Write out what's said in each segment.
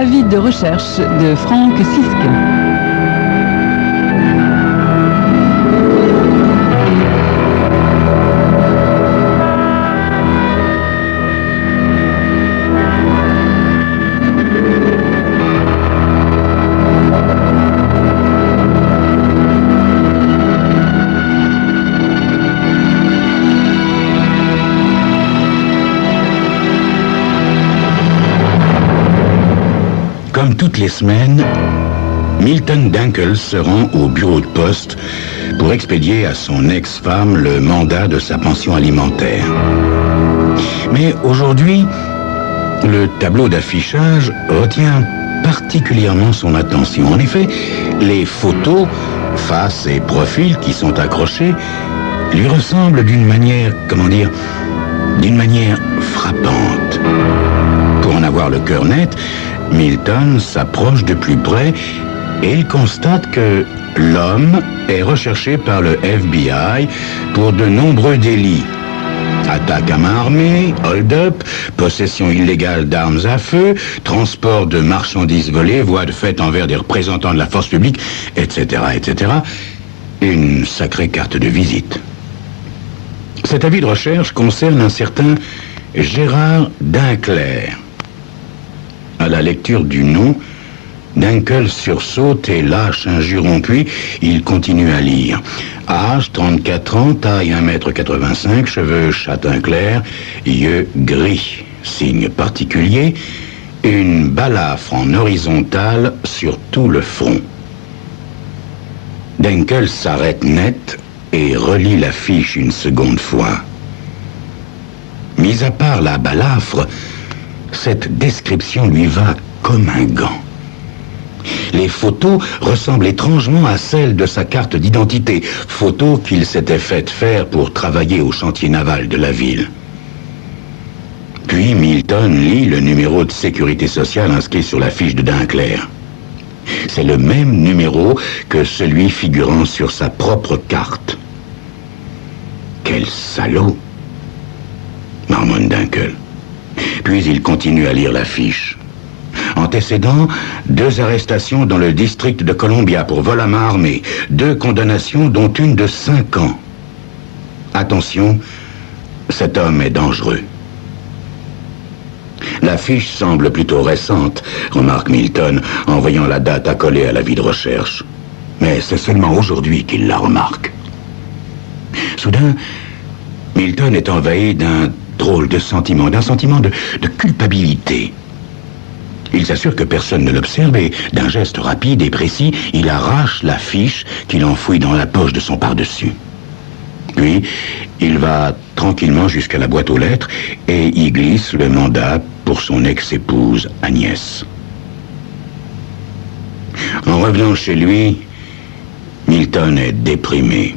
Avis de recherche de Franck Sisk. Comme toutes les semaines, Milton Dunkle se rend au bureau de poste pour expédier à son ex-femme le mandat de sa pension alimentaire. Mais aujourd'hui, le tableau d'affichage retient particulièrement son attention. En effet, les photos, faces et profils qui sont accrochés lui ressemblent d'une manière, d'une manière frappante. Pour en avoir le cœur net, Milton s'approche de plus près et il constate que l'homme est recherché par le FBI pour de nombreux délits. Attaque à main armée, hold-up, possession illégale d'armes à feu, transport de marchandises volées, voies de fait envers des représentants de la force publique, etc., etc. Une sacrée carte de visite. Cet avis de recherche concerne un certain Gérard Dinclair. À la lecture du nom, Dunkle sursaute et lâche un juron, puis il continue à lire. Âge, 34 ans, taille 1,85 m, cheveux châtain clair, yeux gris. Signe particulier, une balafre en horizontale sur tout le front. Dunkle s'arrête net et relit la fiche une seconde fois. Mis à part la balafre, cette description lui va comme un gant. Les photos ressemblent étrangement à celles de sa carte d'identité, photos qu'il s'était fait faire pour travailler au chantier naval de la ville. Puis Milton lit le numéro de sécurité sociale inscrit sur la fiche de Dunclair. C'est le même numéro que celui figurant sur sa propre carte. Quel salaud! marmonne Dunkle. Puis il continue à lire la fiche. Antécédent, 2 arrestations dans le district de Columbia pour vol à main armée. 2 condamnations, dont une de 5 ans. Attention, cet homme est dangereux. La fiche semble plutôt récente, remarque Milton, en voyant la date accolée à l'avis de recherche. Mais c'est seulement aujourd'hui qu'il la remarque. Soudain, Milton est envahi d'un drôle de sentiment, d'un sentiment de culpabilité. Il s'assure que personne ne l'observe et, d'un geste rapide et précis, il arrache la fiche qu'il enfouit dans la poche de son pardessus. Puis, il va tranquillement jusqu'à la boîte aux lettres et y glisse le mandat pour son ex-épouse Agnès. En revenant chez lui, Milton est déprimé.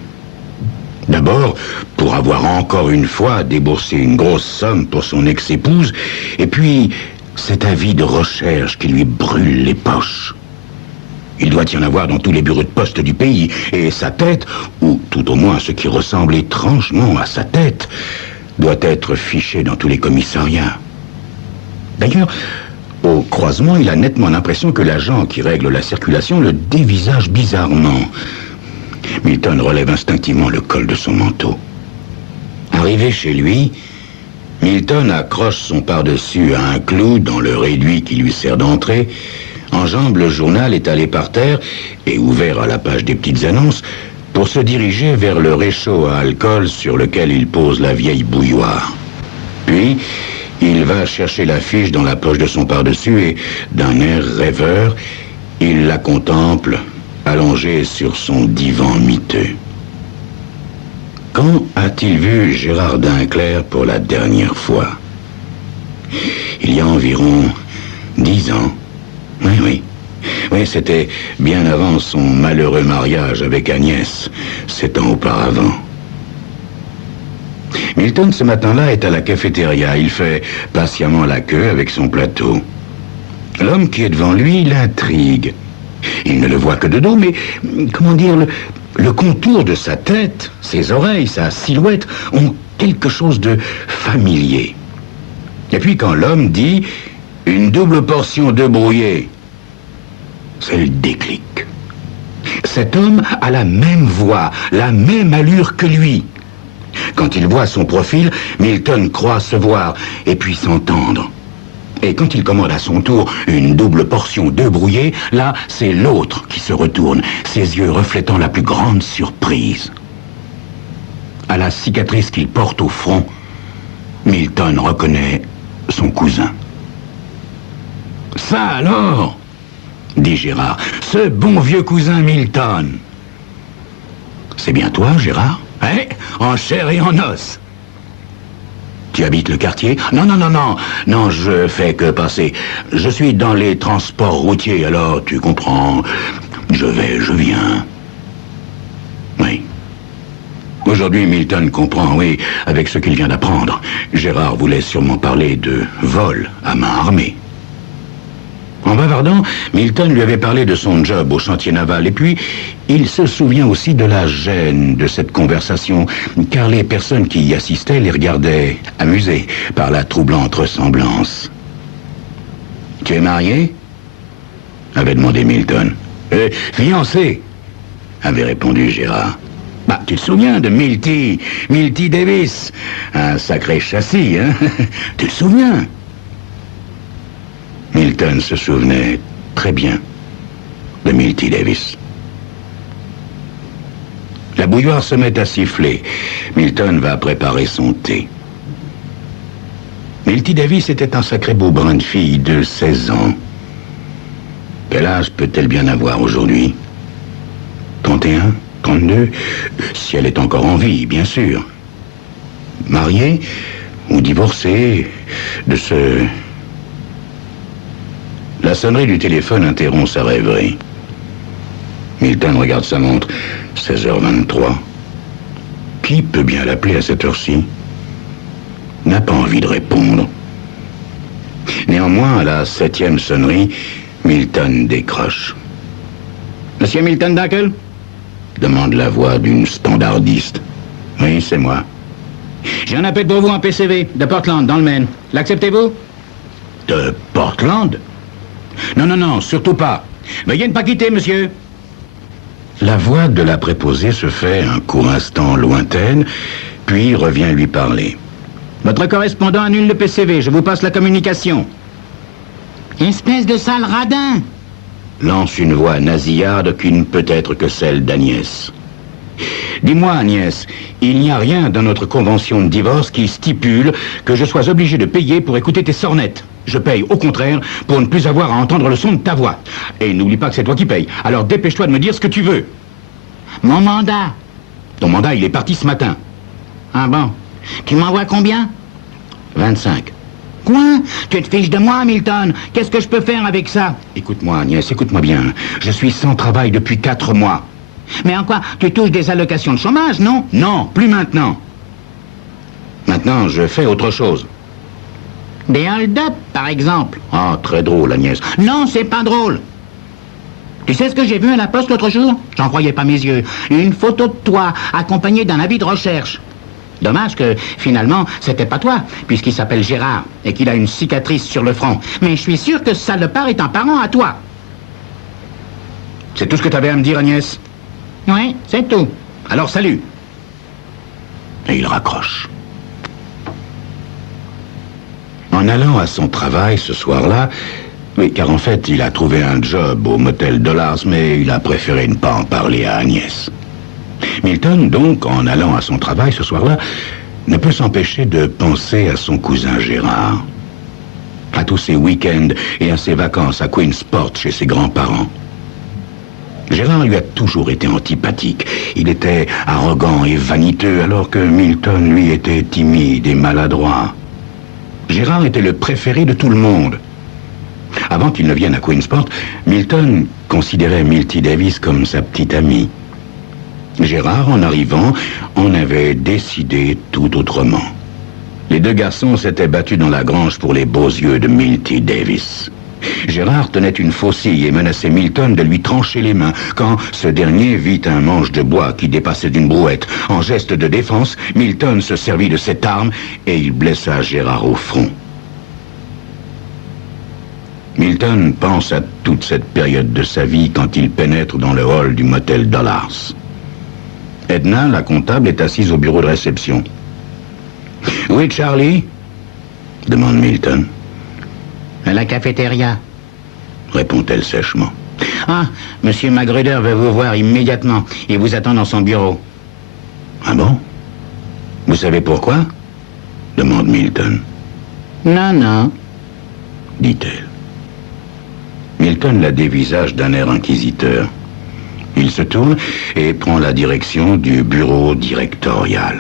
D'abord, pour avoir encore une fois déboursé une grosse somme pour son ex-épouse, et puis cet avis de recherche qui lui brûle les poches. Il doit y en avoir dans tous les bureaux de poste du pays, et sa tête, ou tout au moins ce qui ressemble étrangement à sa tête, doit être fichée dans tous les commissariats. D'ailleurs, au croisement, il a nettement l'impression que l'agent qui règle la circulation le dévisage bizarrement. Milton relève instinctivement le col de son manteau. Arrivé chez lui, Milton accroche son pardessus à un clou dans le réduit qui lui sert d'entrée, enjambe le journal étalé par terre et ouvert à la page des petites annonces pour se diriger vers le réchaud à alcool sur lequel il pose la vieille bouilloire. Puis, il va chercher la fiche dans la poche de son pardessus et, d'un air rêveur, il la contemple allongée sur son divan miteux. Quand a-t-il vu Gérard Dinclair pour la dernière fois? Il y a environ 10 ans. Oui, c'était bien avant son malheureux mariage avec Agnès, 7 ans auparavant. Milton, ce matin-là, est à la cafétéria. Il fait patiemment la queue avec son plateau. L'homme qui est devant lui l'intrigue. Il ne le voit que de dos, mais, le contour de sa tête, ses oreilles, sa silhouette ont quelque chose de familier. Et puis quand l'homme dit Une double portion d'œufs brouillés. C'est le déclic. Cet homme a la même voix, la même allure que lui. Quand il voit son profil, Milton croit se voir et puis s'entendre. Et quand il commande à son tour une double portion d'œufs brouillés, là, c'est l'autre qui se retourne, ses yeux reflétant la plus grande surprise. À la cicatrice qu'il porte au front, Milton reconnaît son cousin. « Ça alors !» dit Gérard. « Ce bon vieux cousin Milton. » « C'est bien toi, Gérard ? Hein ? En chair et en os. » « Tu habites le quartier ? » ?»« Non, non, non, non. Non, je fais que passer. Je suis dans les transports routiers, alors tu comprends. Je vais, je viens. » Oui. Aujourd'hui, Milton comprend, oui, avec ce qu'il vient d'apprendre. Gérard voulait sûrement parler de vol à main armée. En bavardant, Milton lui avait parlé de son job au chantier naval, et puis il se souvient aussi de la gêne de cette conversation, car les personnes qui y assistaient les regardaient, amusées par la troublante ressemblance. « Tu es marié ?» avait demandé Milton. « Fiancé ?» avait répondu Gérard. « Bah, tu te souviens de Milty Davis, un sacré châssis, hein? Tu te souviens ?» Milton se souvenait très bien de Milty Davis. La bouilloire se met à siffler. Milton va préparer son thé. Milty Davis était un sacré beau brin de fille de 16 ans. Quel âge peut-elle bien avoir aujourd'hui ? 31 ? 32 ? Si elle est encore en vie, bien sûr. Mariée ou divorcée de ce... La sonnerie du téléphone interrompt sa rêverie. Milton regarde sa montre. 16h23. Qui peut bien l'appeler à cette heure-ci ? N'a pas envie de répondre. Néanmoins, à la 7e sonnerie, Milton décroche. « Monsieur Milton Dunkel ?» demande la voix d'une standardiste. « Oui, c'est moi. »« J'ai un appel pour vous en PCV, de Portland, dans le Maine. L'acceptez-vous ?»« De Portland ? » Non, non, non, surtout pas. Veuillez ne pas quitter, monsieur. La voix de la préposée se fait un court instant lointaine, puis revient lui parler. Votre correspondant annule le PCV, je vous passe la communication. Espèce de sale radin, lance une voix nasillarde qui ne peut être que celle d'Agnès. Dis-moi, Agnès, il n'y a rien dans notre convention de divorce qui stipule que je sois obligé de payer pour écouter tes sornettes. Je paye, au contraire, pour ne plus avoir à entendre le son de ta voix. Et n'oublie pas que c'est toi qui payes. Alors dépêche-toi de me dire ce que tu veux. Mon mandat. Ton mandat, il est parti ce matin. Ah bon? Tu m'envoies combien? 25. Quoi? Tu te fiches de moi, Milton? Qu'est-ce que je peux faire avec ça? Écoute-moi, Agnès, écoute-moi bien. Je suis sans travail depuis 4 mois. Mais en quoi? Tu touches des allocations de chômage, non? Non, plus maintenant. Maintenant, je fais autre chose. Des hold-up, par exemple. Ah, très drôle, Agnès. Non, c'est pas drôle. Tu sais ce que j'ai vu à la poste l'autre jour? J'en croyais pas mes yeux. Une photo de toi, accompagnée d'un avis de recherche. Dommage que, finalement, c'était pas toi, puisqu'il s'appelle Gérard, et qu'il a une cicatrice sur le front. Mais je suis sûr que ce salopard est un parent à toi. C'est tout ce que t'avais à me dire, Agnès? Oui, c'est tout. Alors, salut. Et il raccroche. En allant à son travail ce soir-là, oui, car en fait, il a trouvé un job au motel Dollars, mais il a préféré ne pas en parler à Agnès. Milton, donc, en allant à son travail ce soir-là, ne peut s'empêcher de penser à son cousin Gérard, à tous ses week-ends et à ses vacances à Queensport chez ses grands-parents. Gérard lui a toujours été antipathique. Il était arrogant et vaniteux, alors que Milton, lui, était timide et maladroit. Gérard était le préféré de tout le monde. Avant qu'il ne vienne à Queensport, Milton considérait Milty Davis comme sa petite amie. Gérard, en arrivant, en avait décidé tout autrement. Les deux garçons s'étaient battus dans la grange pour les beaux yeux de Milty Davis. Gérard tenait une faucille et menaçait Milton de lui trancher les mains quand ce dernier vit un manche de bois qui dépassait d'une brouette. En geste de défense, Milton se servit de cette arme et il blessa Gérard au front. Milton pense à toute cette période de sa vie quand il pénètre dans le hall du motel Dollars. Edna, la comptable, est assise au bureau de réception. « Oui, Charlie ?» demande Milton. « À la cafétéria. » répond-elle sèchement. « Ah, Monsieur Magruder veut vous voir immédiatement. Il vous attend dans son bureau. »« Ah bon? Vous savez pourquoi ?» demande Milton. « Non, non. » dit-elle. Milton la dévisage d'un air inquisiteur. Il se tourne et prend la direction du bureau directorial.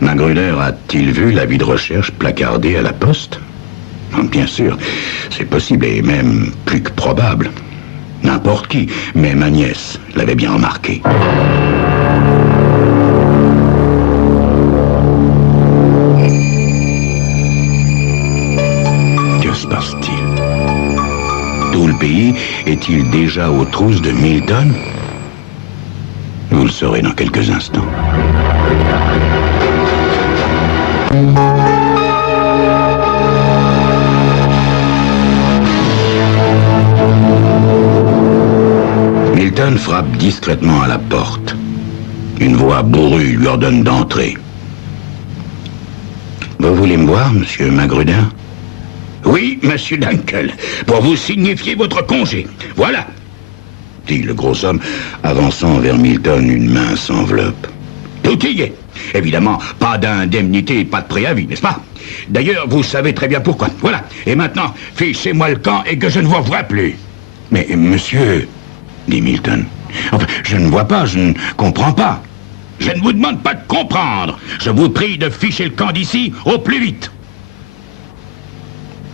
Magruder a-t-il vu l'avis de recherche placardé à la poste? Bien sûr, c'est possible et même plus que probable. N'importe qui, même Agnès, l'avait bien remarqué. Que se passe-t-il? Tout le pays est-il déjà aux trousses de Milton? Vous le saurez dans quelques instants. Milton frappe discrètement à la porte. Une voix bourrue lui ordonne d'entrer. « Vous voulez me voir, monsieur Magruder ?»« Oui, monsieur Dunkel, pour vous signifier votre congé. Voilà !» dit le gros homme, avançant vers Milton une mince enveloppe. « Tout y est. Évidemment, pas d'indemnité et pas de préavis, n'est-ce pas? D'ailleurs, vous savez très bien pourquoi. Voilà. Et maintenant, fichez-moi le camp et que je ne vous revoie plus. »« Mais, monsieur... » dit Milton. « Enfin, je ne vois pas, je ne comprends pas. »« Je ne vous demande pas de comprendre. Je vous prie de ficher le camp d'ici au plus vite. »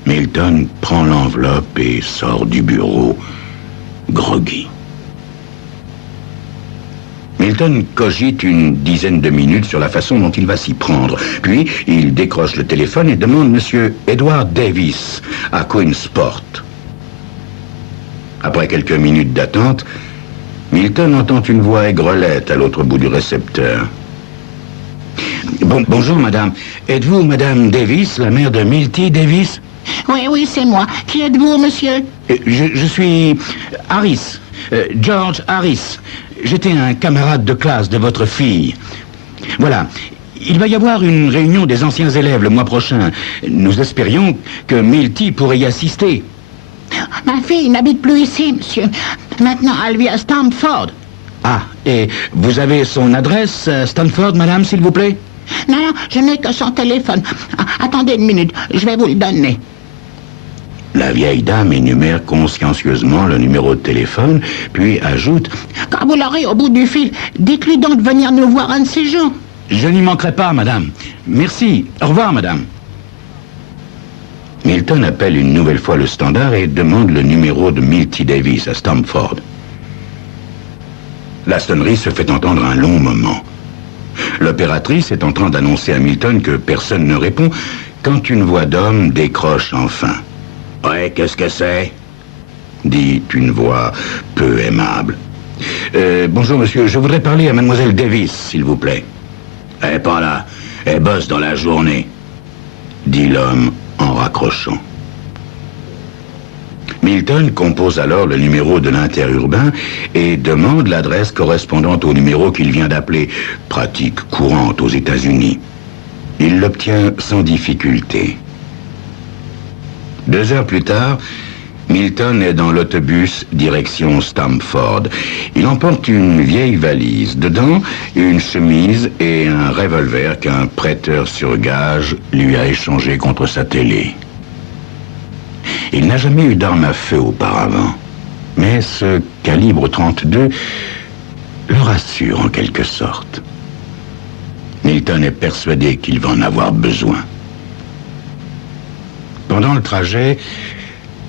Milton prend l'enveloppe et sort du bureau, groggy. Milton cogite une dizaine de minutes sur la façon dont il va s'y prendre. Puis, il décroche le téléphone et demande M. Edward Davis à Queensport. Après quelques minutes d'attente, Milton entend une voix aigrelette à l'autre bout du récepteur. Bonjour, madame. Êtes-vous madame Davis, la mère de Milty Davis? Oui, c'est moi. Qui êtes-vous, monsieur? Je suis Harris, George Harris. J'étais un camarade de classe de votre fille. Voilà. Il va y avoir une réunion des anciens élèves le mois prochain. Nous espérions que Milty pourrait y assister. Ma fille n'habite plus ici, monsieur. Maintenant, elle vit à Stamford. Ah, et vous avez son adresse à Stamford, madame, s'il vous plaît? Non, je n'ai que son téléphone. Attendez une minute, je vais vous le donner. La vieille dame énumère consciencieusement le numéro de téléphone, puis ajoute... Quand vous l'aurez au bout du fil, dites-lui donc de venir nous voir un de ces jours. Je n'y manquerai pas, madame. Merci. Au revoir, madame. Milton appelle une nouvelle fois le standard et demande le numéro de Milty Davis à Stamford. La sonnerie se fait entendre un long moment. L'opératrice est en train d'annoncer à Milton que personne ne répond quand une voix d'homme décroche enfin. « Ouais, qu'est-ce que c'est ?» dit une voix peu aimable. Bonjour, monsieur, je voudrais parler à mademoiselle Davis, s'il vous plaît. »« Elle n'est pas là, elle bosse dans la journée, » dit l'homme en raccrochant. Milton compose alors le numéro de l'interurbain et demande l'adresse correspondante au numéro qu'il vient d'appeler, pratique courante aux États-Unis. Il l'obtient sans difficulté. 2 heures plus tard, Milton est dans l'autobus direction Stamford. Il emporte une vieille valise. Dedans, une chemise et un revolver qu'un prêteur sur gage lui a échangé contre sa télé. Il n'a jamais eu d'arme à feu auparavant, mais ce calibre 32 le rassure en quelque sorte. Milton est persuadé qu'il va en avoir besoin. Pendant le trajet,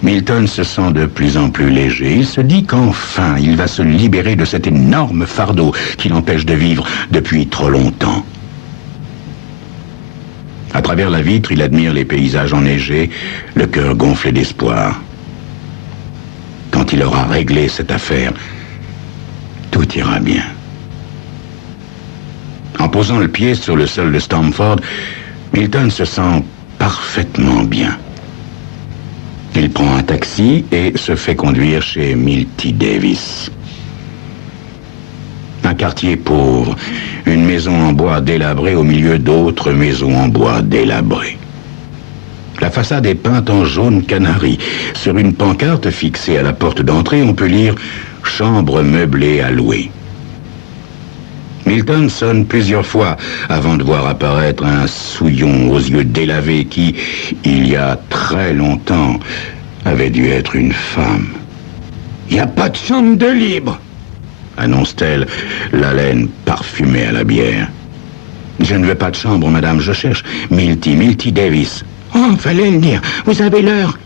Milton se sent de plus en plus léger. Il se dit qu'enfin, il va se libérer de cet énorme fardeau qui l'empêche de vivre depuis trop longtemps. À travers la vitre, il admire les paysages enneigés, le cœur gonflé d'espoir. Quand il aura réglé cette affaire, tout ira bien. En posant le pied sur le sol de Stamford, Milton se sent parfaitement bien. Il prend un taxi et se fait conduire chez Milty Davis. Un quartier pauvre, une maison en bois délabrée au milieu d'autres maisons en bois délabrées. La façade est peinte en jaune canari. Sur une pancarte fixée à la porte d'entrée, on peut lire « Chambre meublée à louer ». Milton sonne plusieurs fois avant de voir apparaître un souillon aux yeux délavés qui, il y a très longtemps, avait dû être une femme. « Il n'y a pas de chambre de libre !» annonce-t-elle, l'haleine parfumée à la bière. « Je ne veux pas de chambre, madame, je cherche Milty Davis. »« Oh, fallait le dire, vous avez l'heure. »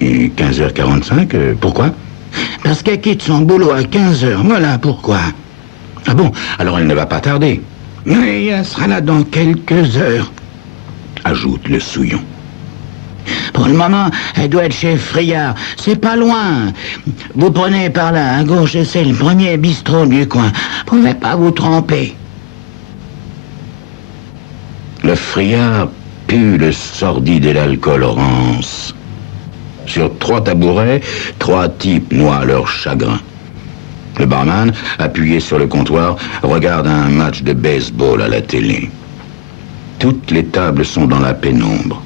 Et 15h45, pourquoi ? Parce qu'elle quitte son boulot à 15h, voilà pourquoi. Ah bon, alors elle ne va pas tarder. Mais elle sera là dans quelques heures, ajoute le souillon. Pour le moment, elle doit être chez Friard. C'est pas loin. Vous prenez par là, à gauche, c'est le premier bistrot du coin. Vous pouvez pas vous tromper. Le Friard pue le sordide et l'alcool rance. Sur 3 tabourets, 3 types noient leur chagrin. Le barman, appuyé sur le comptoir, regarde un match de baseball à la télé. Toutes les tables sont dans la pénombre.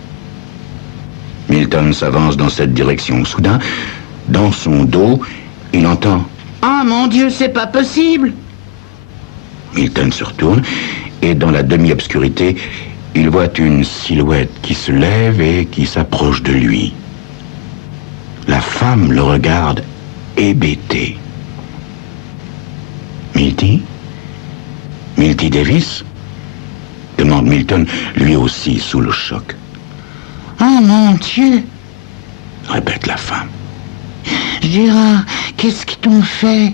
Milton s'avance dans cette direction. Soudain, dans son dos, il entend « Ah, mon Dieu, c'est pas possible !» Milton se retourne et dans la demi-obscurité, il voit une silhouette qui se lève et qui s'approche de lui. La femme le regarde hébété. Milty Davis demande Milton, lui aussi sous le choc. Oh mon Dieu, répète la femme. Gérard, qu'est-ce qu'ils t'ont fait?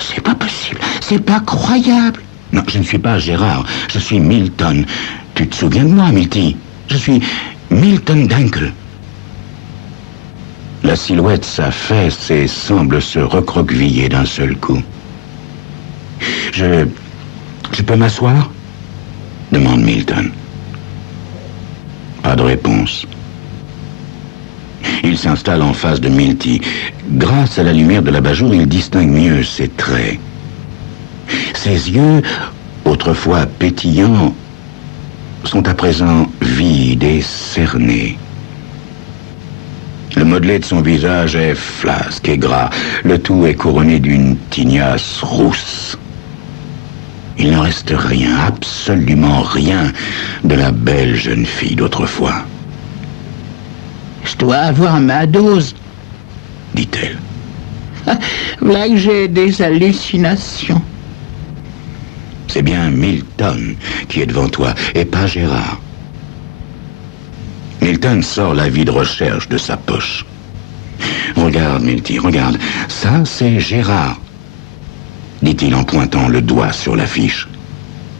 C'est pas possible, c'est pas croyable. Non, je ne suis pas Gérard, je suis Milton. Tu te souviens de moi, Milty? Je suis Milton Dunkel. La silhouette s'affaisse et semble se recroqueviller d'un seul coup. Je peux m'asseoir? Demande Milton. Pas de réponse. Il s'installe en face de Milty. Grâce à la lumière de l'abat-jour, il distingue mieux ses traits. Ses yeux, autrefois pétillants, sont à présent vides et cernés. Le modelé de son visage est flasque et gras. Le tout est couronné d'une tignasse rousse. Il n'en reste rien, absolument rien, de la belle jeune fille d'autrefois. « Je dois avoir ma dose, » dit-elle. « Là que j'ai des hallucinations. » C'est bien Milton qui est devant toi, et pas Gérard. Milton sort l'avis de recherche de sa poche. « Regarde, Milty, regarde, ça c'est Gérard. » dit-il en pointant le doigt sur l'affiche.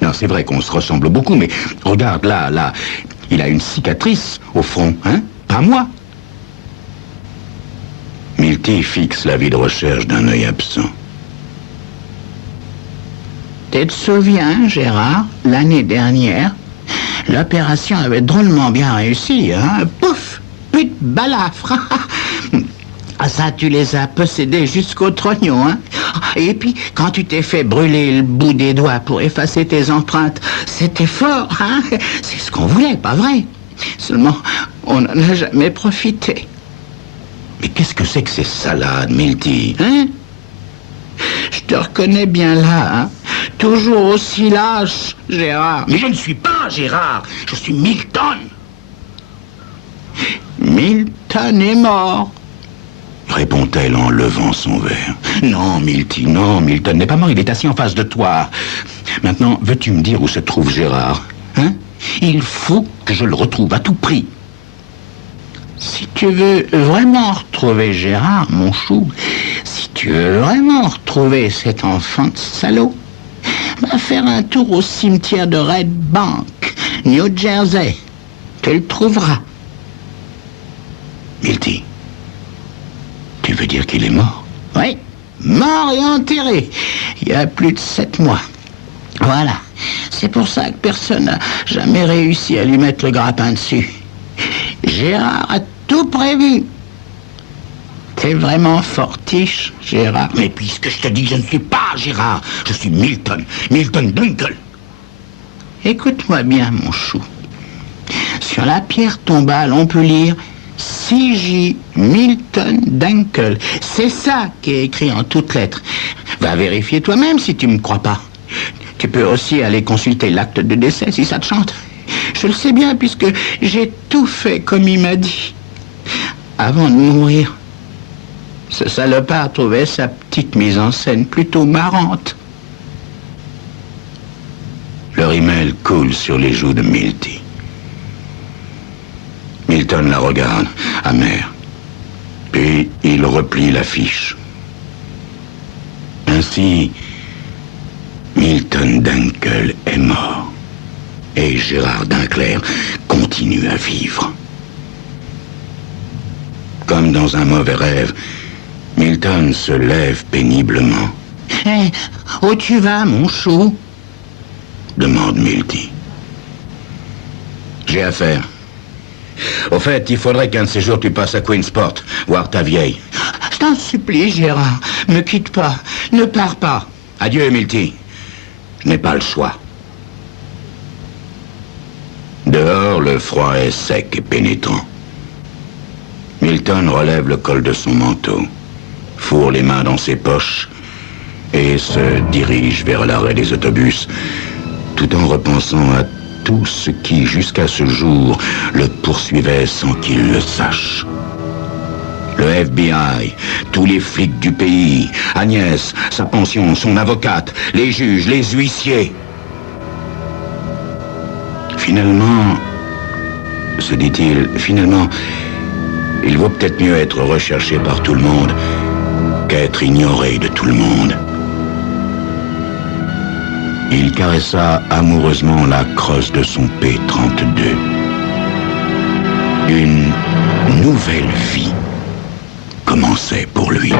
Non, c'est vrai qu'on se ressemble beaucoup, mais regarde, là, il a une cicatrice au front, hein? Pas moi. Milty fixe l'avis de recherche d'un œil absent. Tu te souviens, Gérard, l'année dernière, l'opération avait drôlement bien réussi, hein? Pouf! Plus de balafre. Ah, ça, tu les as possédés jusqu'au trognon, hein? Et puis, quand tu t'es fait brûler le bout des doigts pour effacer tes empreintes, c'était fort, hein? C'est ce qu'on voulait, pas vrai? Seulement, on n'en a jamais profité. Mais qu'est-ce que c'est que ces salades, Milty, hein? Je te reconnais bien là, hein? Toujours aussi lâche, Gérard. Mais je ne suis pas Gérard, je suis Milton. Milton est mort, répond-elle en levant son verre. Non, Milty, non, Milton n'est pas mort, il est assis en face de toi. Maintenant, veux-tu me dire où se trouve Gérard, hein? Il faut que je le retrouve à tout prix. Si tu veux vraiment retrouver Gérard, mon chou, si tu veux vraiment retrouver cet enfant de salaud, va faire un tour au cimetière de Red Bank, New Jersey. Tu le trouveras. Milty, tu veux dire qu'il est mort? Oui, mort et enterré, il y a plus de 7 mois. Voilà, c'est pour ça que personne n'a jamais réussi à lui mettre le grappin dessus. Gérard a tout prévu. T'es vraiment fortiche, Gérard. Mais puisque je te dis que je ne suis pas Gérard, je suis Milton Dunkel. Écoute-moi bien, mon chou. Sur la pierre tombale, on peut lire C.J. Milton Dunkel. C'est ça qui est écrit en toutes lettres. Va vérifier toi-même si tu ne me crois pas. Tu peux aussi aller consulter l'acte de décès si ça te chante. Je le sais bien puisque j'ai tout fait comme il m'a dit. Avant de mourir, ce salopard trouvait sa petite mise en scène plutôt marrante. Le rimel coule sur les joues de Milty. Milton la regarde, amer. Puis il replie l'affiche. Ainsi, Milton Dunkel est mort. Et Gérard Dinclerc continue à vivre. Comme dans un mauvais rêve, Milton se lève péniblement. Hé, où tu vas, mon chou? Demande Milty. J'ai affaire. Au fait, il faudrait qu'un de ces jours tu passes à Queensport, voir ta vieille. Je t'en supplie, Gérard, me quitte pas, ne pars pas. Adieu, Milty. Je n'ai pas le choix. Dehors, le froid est sec et pénétrant. Milton relève le col de son manteau, fourre les mains dans ses poches et se dirige vers l'arrêt des autobus, tout en repensant à tout ce qui, jusqu'à ce jour, le poursuivait sans qu'il le sache. Le FBI, tous les flics du pays, Agnès, sa pension, son avocate, les juges, les huissiers. Finalement, se dit-il, il vaut peut-être mieux être recherché par tout le monde qu'être ignoré de tout le monde. Il caressa amoureusement la crosse de son P-32. Une nouvelle vie commençait pour lui.